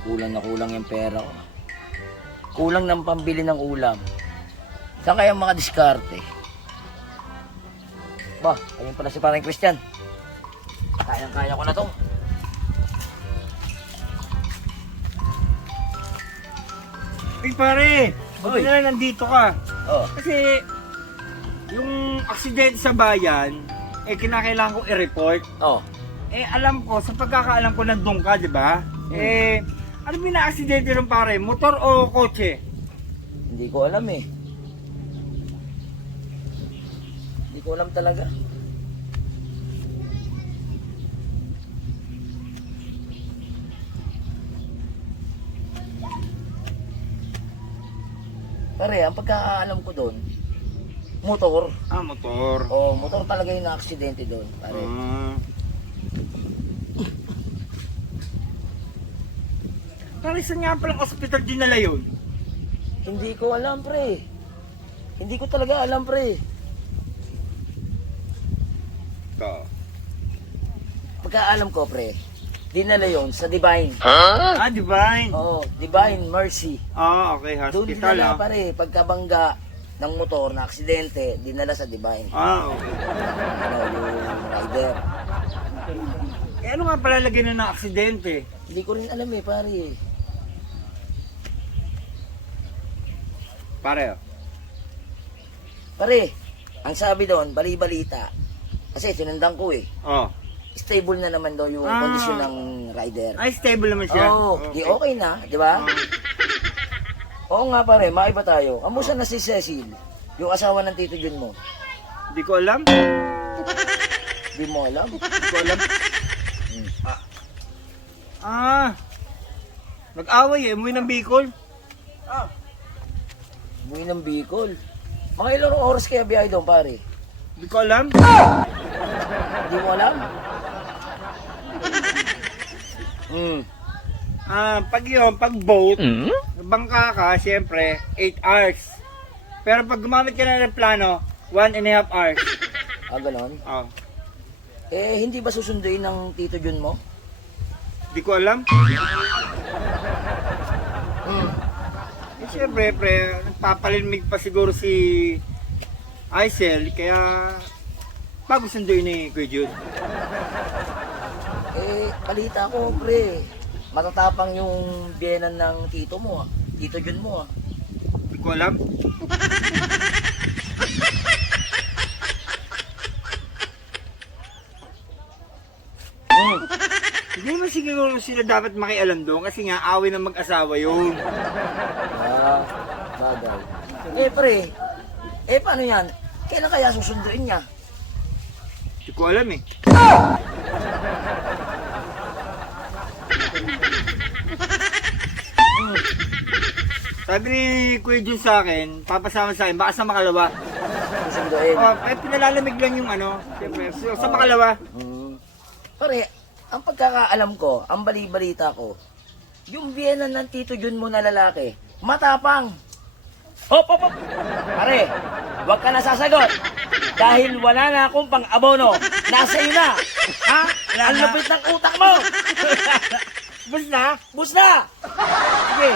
Kulang na kulang yung pera ko. Kulang ng pambili ng ulam. Saan kaya makadiskarte? Ba, ayun pala si parang Christian. Kayang-kaya ko na to. Ay pare, buti Uy. na lang nandito ka. Oh, Kasi yung aksidente sa bayan, kinakailangan ko i-report. oh. Alam ko, sa pagkakaalam ko nandun ka, di ba? Ano bina-aksidente rin pare? Motor o kotse? Hindi ko alam eh. Hindi ko alam talaga. Pare, ang pagkakaalam ko doon, motor. Motor. O, motor talaga yung na-aksidente doon, pare. Pare, saan nga palang ospital dinala yun? Hindi ko alam, pre. Hindi ko talaga alam, pre. Ito. Pagkaalam ko, pre, dinala yon sa Divine. Divine. Oo, Divine Mercy. Okay, Doon hospital. dinala, pare, pagkabangga ng motor na aksidente, dinala sa Divine. Okay. Ano, yung rider. Ano nga pala lagyan na ng aksidente? Hindi ko rin alam eh, pare. Pare, Pare, ang sabi doon, bali-balita. Kasi sinundan ko eh. Stable na naman daw yung kondisyon ng rider. Ay, stable naman siya. Oo, di okay na, di ba? Oo nga pare, maiba tayo. Kamusta na si Cecil? Yung asawa ng tito Jun mo? Di ko alam. Di mo alam? Di ko alam. Nag-away umuwi ng Bicol. Umuwi ng Bicol. Mga ilang oras kaya biyahe doon pare? Di ko alam. Di mo alam? Pag boat, bangka ka, siyempre, 8 hours. Pero pag gumamit ka na ng plano, 1.5 hours. Ganon? Oh, Eh, hindi ba susunduin ng tito Jun mo? di ko alam. Siyempre, pre, nagpapalinmig pa siguro si Aisel, kaya bago sunduin ni Kuya Jude. Eh, balita ko, pre. Matatapang yung biyenan ng tito mo, Tito Jun mo, Di ko alam. Hindi mo siguro sila dapat makialam doon kasi nga away ng mag-asawa yun. Bagay. Eh, pre. Paano yan? Kailan kaya susunduin niya? Di ko alam eh. Sabi ni Kuya Jun sa akin, papasama sa akin, baka sa makalawa. Susunduin. Pinalalamig lang yung ano, siyempre, sa makalawa. Pare, ang pagkakaalam ko, ang bali-balita ko, yung biyenan ng tito Jun mo na lalaki, matapang. Hop! Pare, huwag ka na sasagot. Dahil wala na akong pang-abono. Nasa iyo na. Ha? Ang lupit ng utak mo. Bus na? Bus na. Sige.